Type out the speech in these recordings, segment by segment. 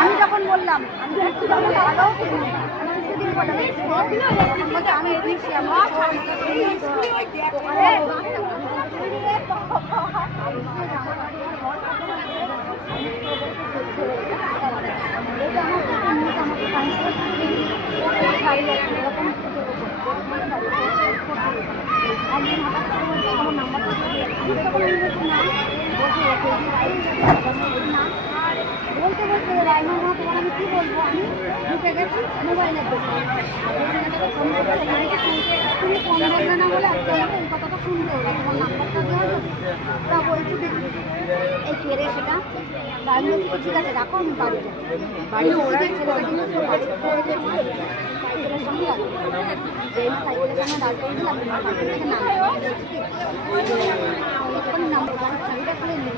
আমি যখন বললাম আমি বলতে বলতে রাইমা মা তোমার আমি কি বলবো, আমি ঢুকে গেছি মোবাইলের দোকানে। তুমি ফোন করবে না বলে আজকে আমাকে এই কথাটা শুনতে হলো, তোমার নাম্বারটা দেওয়া যাবে? তা বলছি দেখি এই কেড়ে সেটা আমি বলছি ঠিক আছে রাখো, আমি বাড়ি যাই। বাড়ি ওরা ছেলেটা কিন্তু সাইকেলের সঙ্গে রাখবো, যেই সাইকেলের সঙ্গে রাখবো দিলাম সাইকেল থেকে নামে নাম্বার শাড়িটা খুলে নিই।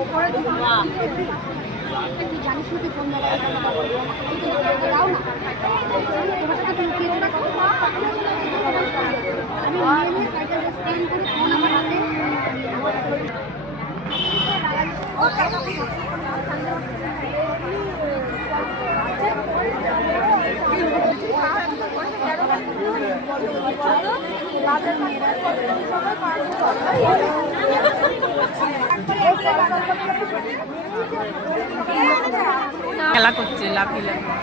ওপরে তুই জানিস না তুই কোন জায়গায় দাও না, তোমার সাথে তুমি কেড়ে রাখো। আমি নিয়ে সাইকেলটা স্ট্যান্ড করে ফোন আমার হাতে খেলা করছে লাফিয়ে লাফিয়ে।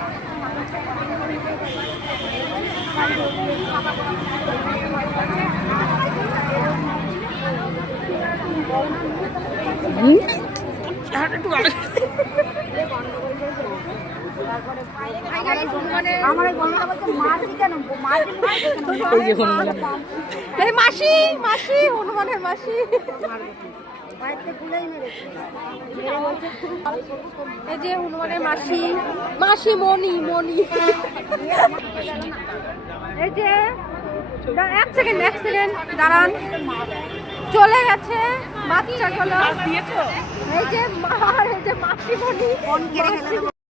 মাসি মাসি হনুমানের মাসি এই যে হনুমানের মাসি মাসি মনি মনি এই যে এক সেকেন্ড দাঁড়ান, চলে গেছে বাচ্চাগুলো। এই যে মাসি মনি